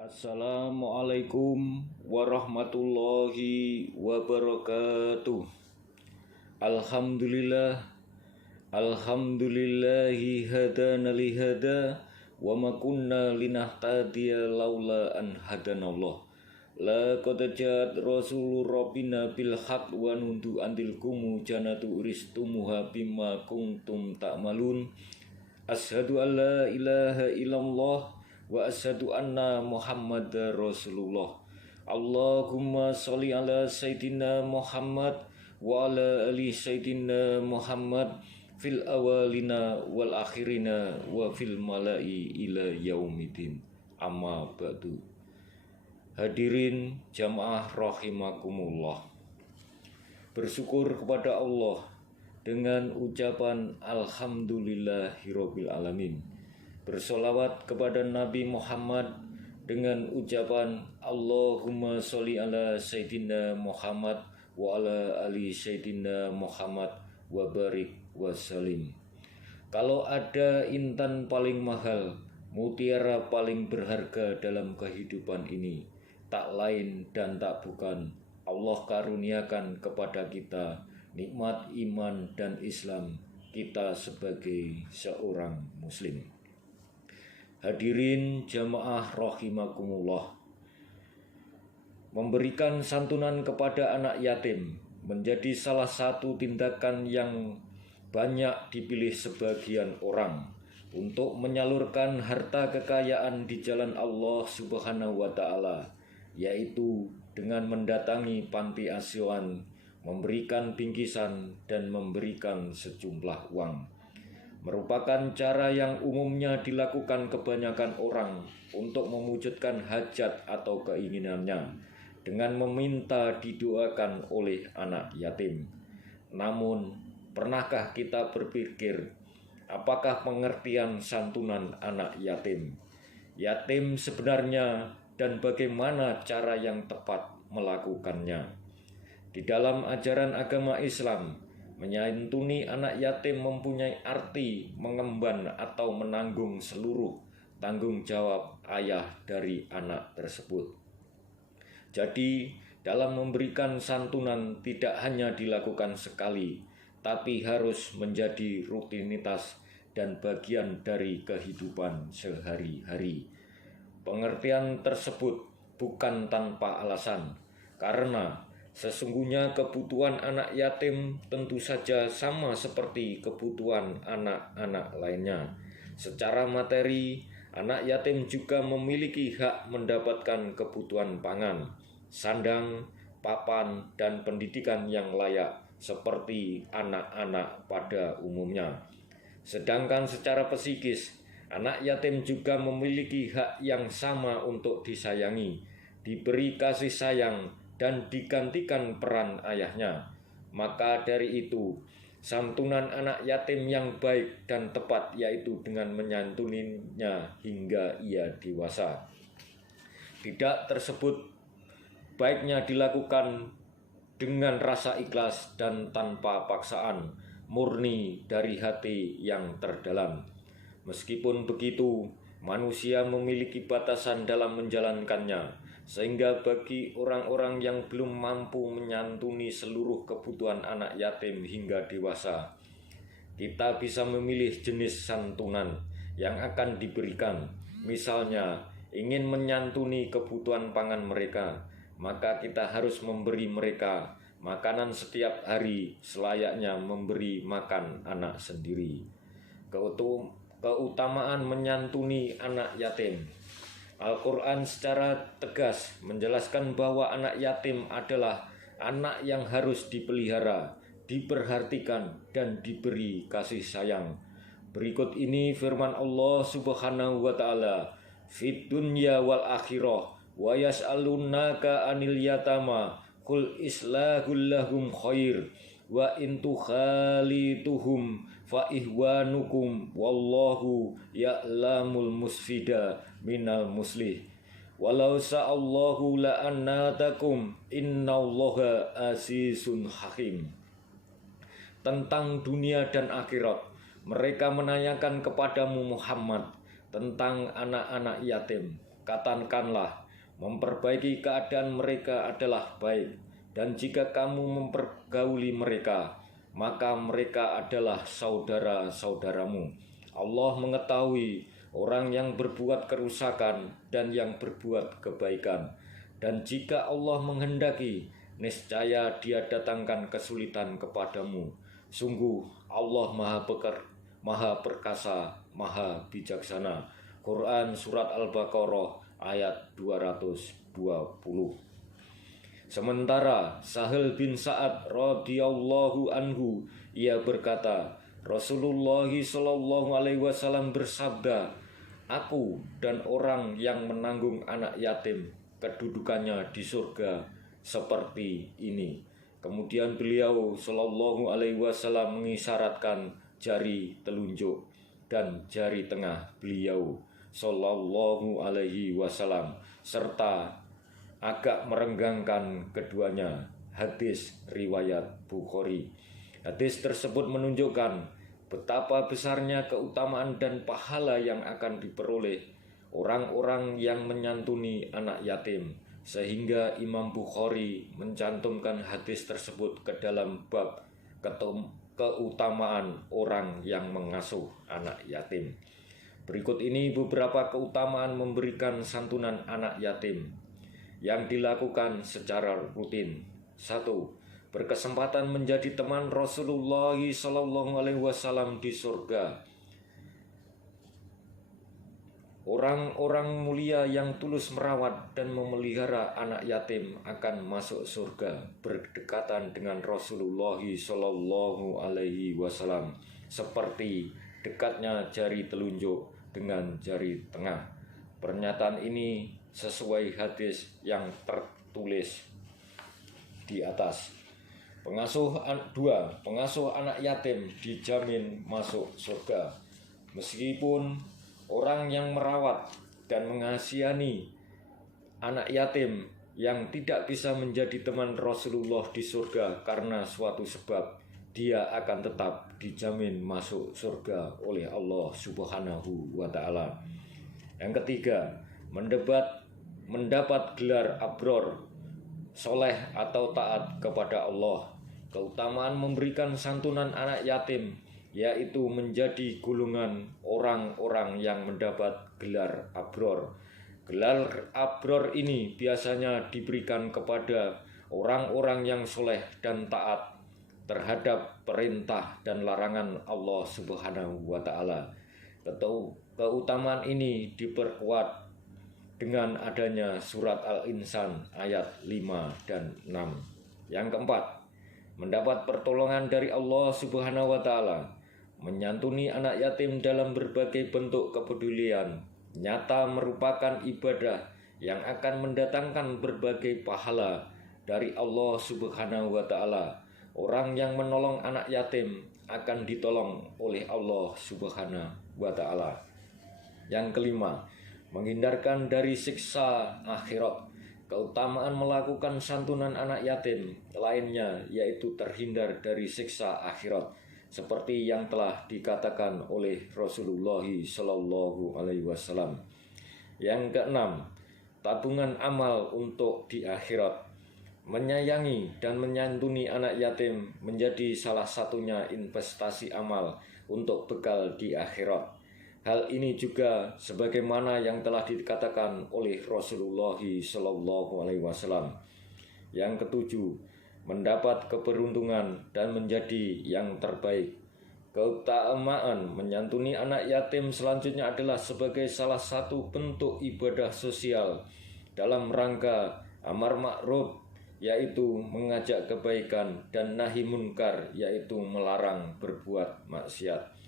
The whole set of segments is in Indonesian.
Assalamualaikum warahmatullahi wabarakatuh. Alhamdulillah, alhamdulillahi hadana lihada wa ma kunna linahtadiya laula an hadanallah. Laqad ja'at rasulur rabbina bil haqq wa nundu andilkumu janatu uristumuha bima kuntum ta'malun. Asyhadu an la ilaha illallah wa asyhadu anna Muhammadar Rasulullah. Allahumma sholli ala sayyidina Muhammad wa ala ali sayyidina Muhammad fil awalina wal akhirina wa fil malai ila yaumidin. Amma ba'du. Hadirin jamaah rahimakumullah. Bersyukur kepada Allah dengan ucapan alhamdulillahirabbil alamin. Bersolawat kepada Nabi Muhammad dengan ucapan Allahumma sholli ala sayyidina Muhammad wa ala ali sayyidina Muhammad wa barik wa salim. Kalau ada intan paling mahal, mutiara paling berharga dalam kehidupan ini, tak lain dan tak bukan Allah karuniakan kepada kita nikmat iman dan Islam kita sebagai seorang muslim. Hadirin jamaah rahimakumullah. Memberikan santunan kepada anak yatim menjadi salah satu tindakan yang banyak dipilih sebagian orang untuk menyalurkan harta kekayaan di jalan Allah Subhanahu wa taala, yaitu dengan mendatangi panti asuhan, memberikan bingkisan dan memberikan sejumlah uang. Merupakan cara yang umumnya dilakukan kebanyakan orang untuk mewujudkan hajat atau keinginannya dengan meminta didoakan oleh anak yatim. Namun, pernahkah kita berpikir apakah pengertian santunan anak yatim? Yatim sebenarnya dan bagaimana cara yang tepat melakukannya? Di dalam ajaran agama Islam, menyantuni anak yatim mempunyai arti mengemban atau menanggung seluruh tanggung jawab ayah dari anak tersebut. Jadi, dalam memberikan santunan tidak hanya dilakukan sekali, tapi harus menjadi rutinitas dan bagian dari kehidupan sehari-hari. Pengertian tersebut bukan tanpa alasan, karena sesungguhnya kebutuhan anak yatim tentu saja sama seperti kebutuhan anak-anak lainnya. Secara materi, anak yatim juga memiliki hak mendapatkan kebutuhan pangan, sandang, papan, dan pendidikan yang layak seperti anak-anak pada umumnya. Sedangkan secara psikis, anak yatim juga memiliki hak yang sama untuk disayangi, diberi kasih sayang, dan digantikan peran ayahnya. Maka dari itu, santunan anak yatim yang baik dan tepat yaitu dengan menyantuninya hingga ia dewasa. Tidak tersebut baiknya dilakukan dengan rasa ikhlas dan tanpa paksaan, murni dari hati yang terdalam. Meskipun begitu, manusia memiliki batasan dalam menjalankannya, sehingga bagi orang-orang yang belum mampu menyantuni seluruh kebutuhan anak yatim hingga dewasa, kita bisa memilih jenis santunan yang akan diberikan. Misalnya, ingin menyantuni kebutuhan pangan mereka, maka kita harus memberi mereka makanan setiap hari selayaknya memberi makan anak sendiri. Keutamaan menyantuni anak yatim. Al-Quran secara tegas menjelaskan bahwa anak yatim adalah anak yang harus dipelihara, diperhatikan, dan diberi kasih sayang. Berikut ini firman Allah Subhanahu wa taala, "Fid dunya wal akhirah wa yas'alunaka 'anil yatama qul islahul lahum khair wa in tukhalituhum fa ihwanukum wallahu ya'lamul musfida minal muslih walau sa'allahu la'annatakum innallaha azizun hakim." Tentang dunia dan akhirat, mereka menanyakan kepadamu Muhammad tentang anak-anak yatim. katakanlah, memperbaiki keadaan mereka adalah baik, dan jika kamu mempergauli mereka, maka mereka adalah saudara-saudaramu. Allah mengetahui orang yang berbuat kerusakan dan yang berbuat kebaikan. Dan jika Allah menghendaki, niscaya Dia datangkan kesulitan kepadamu. Sungguh Allah Maha Perkasa, Maha Bijaksana. Quran Surat Al-Baqarah ayat 220. Sementara Sahal bin Sa'ad radhiyallahu anhu, ia berkata, Rasulullah SAW bersabda, aku dan orang yang menanggung anak yatim kedudukannya di surga seperti ini. Kemudian beliau SAW mengisyaratkan jari telunjuk dan jari tengah beliau SAW serta agak merenggangkan keduanya. Hadis riwayat Bukhari. Hadis tersebut menunjukkan betapa besarnya keutamaan dan pahala yang akan diperoleh orang-orang yang menyantuni anak yatim, sehingga Imam Bukhari mencantumkan hadis tersebut ke dalam bab keutamaan orang yang mengasuh anak yatim. Berikut ini beberapa keutamaan memberikan santunan anak yatim yang dilakukan secara rutin. 1. Berkesempatan menjadi teman Rasulullah SAW di surga. Orang-orang mulia yang tulus merawat dan memelihara anak yatim akan masuk surga berdekatan dengan Rasulullah SAW seperti dekatnya jari telunjuk dengan jari tengah. Pernyataan ini sesuai hadis yang tertulis di atas. Pengasuh anak yatim dijamin masuk surga. Meskipun orang yang merawat dan mengasihani anak yatim yang tidak bisa menjadi teman Rasulullah di surga karena suatu sebab, dia akan tetap dijamin masuk surga oleh Allah Subhanahu wa Ta'ala. Yang ketiga, mendapat gelar abror, soleh atau taat kepada Allah. Keutamaan memberikan santunan anak yatim yaitu menjadi golongan orang-orang yang mendapat gelar abror. Gelar abror ini biasanya diberikan kepada orang-orang yang soleh dan taat terhadap perintah dan larangan Allah Subhanahu wa Ta'ala. Keutamaan ini diperkuat dengan adanya surat Al-Insan ayat 5 dan 6. Yang keempat, mendapat pertolongan dari Allah Subhanahu wa Ta'ala. Menyantuni anak yatim dalam berbagai bentuk kepedulian nyata merupakan ibadah yang akan mendatangkan berbagai pahala dari Allah Subhanahu wa Ta'ala. Orang yang menolong anak yatim akan ditolong oleh Allah Subhanahu wa Ta'ala. Yang kelima, menghindarkan dari siksa akhirat. Keutamaan melakukan santunan anak yatim lainnya yaitu terhindar dari siksa akhirat, seperti yang telah dikatakan oleh Rasulullah SAW. Yang keenam, tabungan amal untuk di akhirat. Menyayangi dan menyantuni anak yatim menjadi salah satunya investasi amal untuk bekal di akhirat. Hal ini juga sebagaimana yang telah dikatakan oleh Rasulullah SAW. Yang ketujuh, mendapat keberuntungan dan menjadi yang terbaik. Keutamaan menyantuni anak yatim selanjutnya adalah sebagai salah satu bentuk ibadah sosial dalam rangka amar ma'ruf, yaitu mengajak kebaikan, dan nahi munkar, yaitu melarang berbuat maksiat.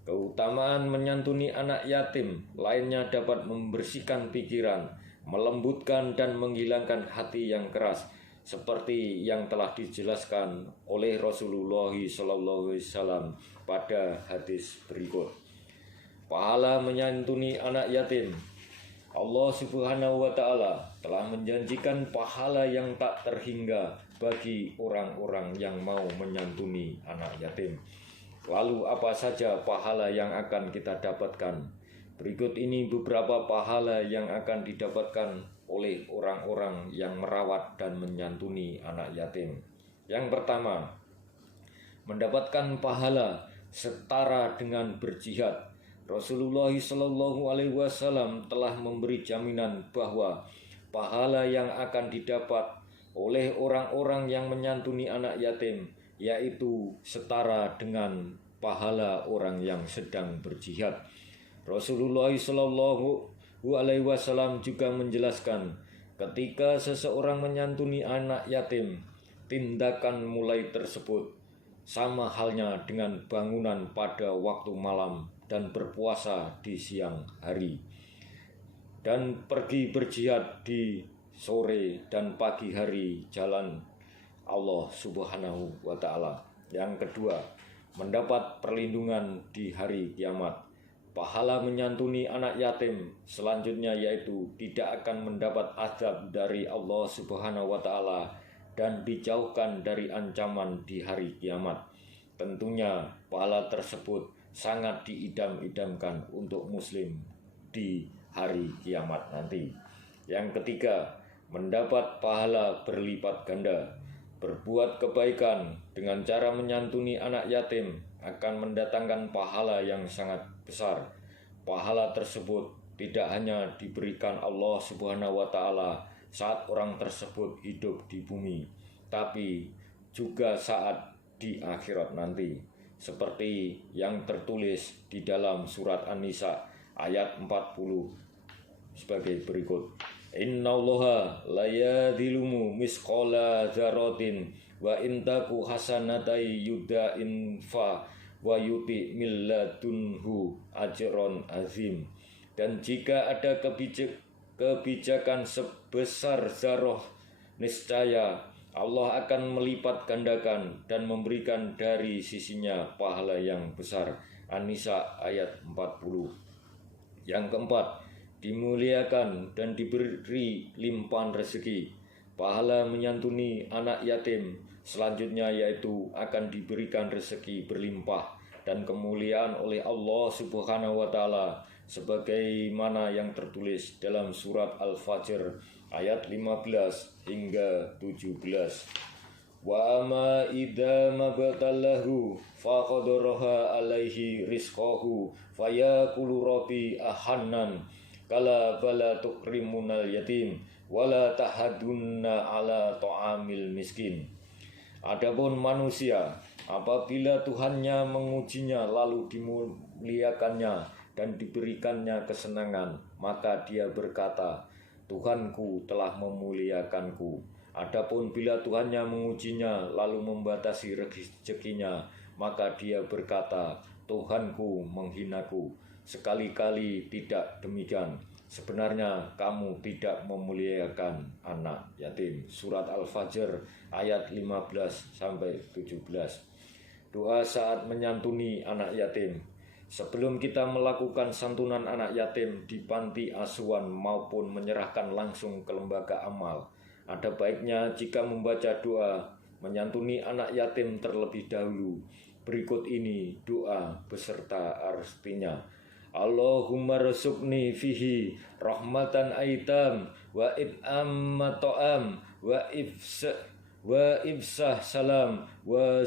Keutamaan menyantuni anak yatim lainnya dapat membersihkan pikiran, melembutkan dan menghilangkan hati yang keras, seperti yang telah dijelaskan oleh Rasulullah SAW pada hadis berikut. Pahala menyantuni anak yatim. Allah Subhanahu wa Ta'ala telah menjanjikan pahala yang tak terhingga bagi orang-orang yang mau menyantuni anak yatim. Lalu apa saja pahala yang akan kita dapatkan? Berikut ini beberapa pahala yang akan didapatkan oleh orang-orang yang merawat dan menyantuni anak yatim. Yang pertama, mendapatkan pahala setara dengan berjihad. Rasulullah SAW telah memberi jaminan bahwa pahala yang akan didapat oleh orang-orang yang menyantuni anak yatim yaitu setara dengan pahala orang yang sedang berjihad. Rasulullah SAW juga menjelaskan, ketika seseorang menyantuni anak yatim, tindakan mulai tersebut sama halnya dengan bangunan pada waktu malam dan berpuasa di siang hari, dan pergi berjihad di sore dan pagi hari jalan Allah Subhanahu wa Ta'ala. Yang kedua, mendapat perlindungan di hari kiamat. Pahala menyantuni anak yatim selanjutnya yaitu tidak akan mendapat azab dari Allah Subhanahu wa Ta'ala dan dijauhkan dari ancaman di hari kiamat. Tentunya pahala tersebut sangat diidam-idamkan untuk muslim di hari kiamat nanti. Yang ketiga, mendapat pahala berlipat ganda. Berbuat kebaikan dengan cara menyantuni anak yatim akan mendatangkan pahala yang sangat besar. Pahala tersebut tidak hanya diberikan Allah Subhanahu wa Ta'ala saat orang tersebut hidup di bumi, tapi juga saat di akhirat nanti, seperti yang tertulis di dalam surat An-Nisa ayat 40 sebagai berikut. Innallaha la yadhilumu misqala dzarratin wa intaku hasanatai yudain fa wa yuti milladunhu ajron azim. Dan jika ada kebijakan sebesar zarah, niscaya Allah akan melipat gandakan dan memberikan dari sisinya pahala yang besar. An-Nisa ayat 40. Yang keempat, dimuliakan dan diberi limpahan rezeki. Pahala menyantuni anak yatim selanjutnya yaitu akan diberikan rezeki berlimpah dan kemuliaan oleh Allah Subhanahu wa Ta'ala, sebagaimana yang tertulis dalam surat Al-Fajr ayat 15 hingga 17. Wa ama idza mabtalahu faqadaraha alaihi rizqahu fayaqulu rabbi ahannan kala bala tukrimunal yatim wala tahadunna ala ta'amil miskin. Adapun manusia, apabila Tuhannya mengujinya lalu dimuliakannya dan diberikannya kesenangan, maka dia berkata, Tuhanku telah memuliakanku. Adapun bila Tuhannya mengujinya lalu membatasi rezekinya, maka dia berkata, Tuhanku menghinaku. Sekali-kali tidak demikian. Sebenarnya kamu tidak memuliakan anak yatim. Surat Al-Fajr ayat 15-17. Doa saat menyantuni anak yatim. Sebelum kita melakukan santunan anak yatim di panti asuhan maupun menyerahkan langsung ke lembaga amal, ada baiknya jika membaca doa menyantuni anak yatim terlebih dahulu. Berikut ini doa beserta artinya. Allahumma rzuqni fihi rahmatan aitam wa ib'am mato'am wa ibsah salam wa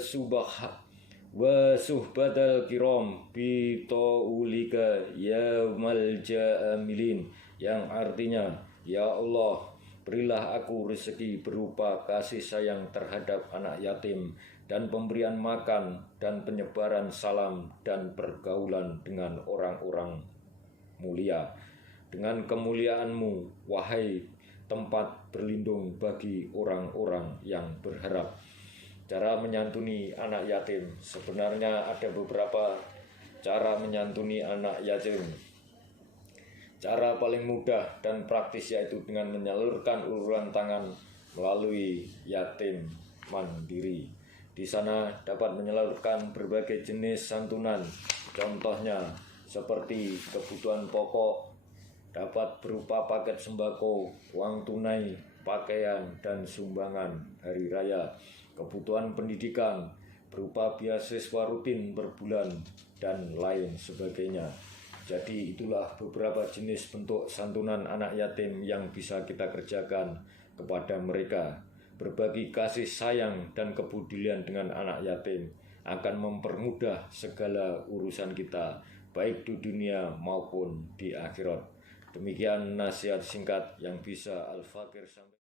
suhbatal kiram bi ta'ulika ya malja'amilin, yang artinya, ya Allah, berilah aku rezeki berupa kasih sayang terhadap anak yatim dan pemberian makan dan penyebaran salam dan pergaulan dengan orang-orang mulia. Dengan kemuliaan-Mu, wahai tempat berlindung bagi orang-orang yang berharap. Cara menyantuni anak yatim. Sebenarnya ada beberapa cara menyantuni anak yatim. Cara paling mudah dan praktis yaitu dengan menyalurkan uluran tangan melalui yatim mandiri. Di sana dapat menyalurkan berbagai jenis santunan. Contohnya seperti kebutuhan pokok dapat berupa paket sembako, uang tunai, pakaian, dan sumbangan hari raya. Kebutuhan pendidikan berupa beasiswa rutin per bulan dan lain sebagainya. Jadi itulah beberapa jenis bentuk santunan anak yatim yang bisa kita kerjakan kepada mereka. Berbagi kasih sayang dan kepedulian dengan anak yatim akan mempermudah segala urusan kita, baik di dunia maupun di akhirat. Demikian nasihat singkat yang bisa Al-Fakir sampaikan.